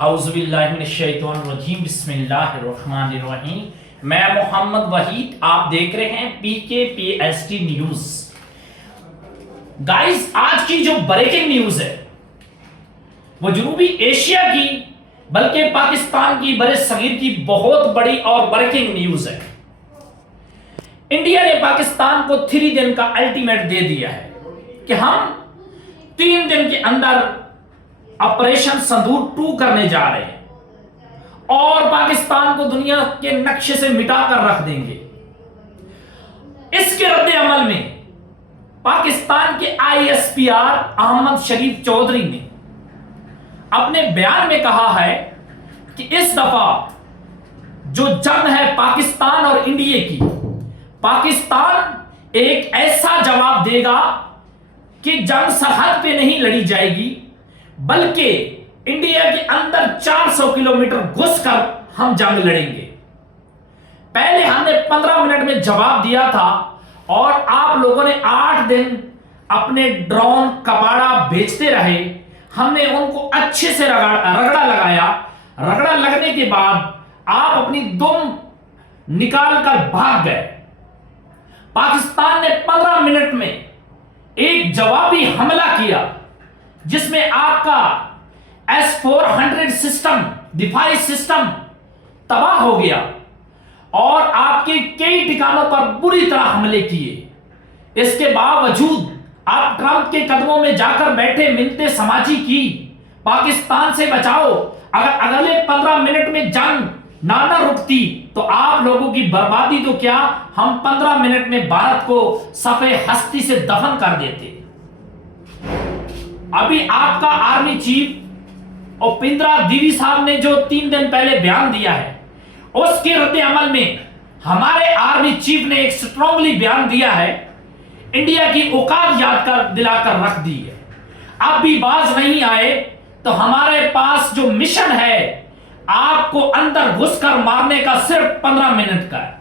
اعوذ باللہ من الشیطان الرجیم بسم اللہ الرحمن الرحیم. میں محمد وحید، آپ دیکھ رہے ہیں PKPST نیوز. گائز، آج کی جو بریکنگ نیوز ہے وہ جنوبی ایشیا کی بلکہ پاکستان کی برِ صغیر کی بہت بڑی اور بریکنگ نیوز ہے. انڈیا نے پاکستان کو 3 دن کا الٹیمیٹ دے دیا ہے کہ ہم 3 دن کے اندر آپریشن سندور 2 کرنے جا رہے ہیں اور پاکستان کو دنیا کے نقشے سے مٹا کر رکھ دیں گے. اس کے رد عمل میں پاکستان کے ISPR احمد شریف چودھری نے اپنے بیان میں کہا ہے کہ اس دفعہ جو جنگ ہے پاکستان اور انڈیا کی، پاکستان ایک ایسا جواب دے گا کہ جنگ سرحد پہ نہیں لڑی جائے گی بلکہ انڈیا کے اندر 400 کلومیٹر گھس کر ہم جنگ لڑیں گے. پہلے ہم نے 15 منٹ میں جواب دیا تھا اور آپ لوگوں نے 8 دن اپنے ڈرون کباڑا بھیجتے رہے. ہم نے ان کو اچھے سے رگڑا لگایا. رگڑا لگنے کے بعد آپ اپنی دم نکال کر بھاگ گئے. پاکستان نے 15 منٹ میں ایک جوابی حملہ کیا جس میں آپ کا S-400 سسٹم، دفاعی سسٹم تباہ ہو گیا اور آپ کے کئی ٹھکانوں پر بری طرح حملے کیے. اس کے باوجود آپ ٹرمپ کے قدموں میں جا کر بیٹھے، منتیں سماجی کی پاکستان سے بچاؤ. اگر اگلے 15 منٹ میں جنگ نہ رکتی تو آپ لوگوں کی بربادی تو کیا، ہم 15 منٹ میں بھارت کو صفحے ہستی سے دفن کر دیتے. ابھی آپ کا آرمی چیف اپیندرا دیوی صاحب نے جو 3 دن پہلے بیان دیا ہے، اس کے رد عمل میں ہمارے آرمی چیف نے ایک سٹرونگلی بیان دیا ہے، انڈیا کی اوقات یاد کر دلا کر رکھ دی ہے. اب بھی باز نہیں آئے تو ہمارے پاس جو مشن ہے آپ کو اندر گھس کر مارنے کا صرف 15 منٹ کا ہے.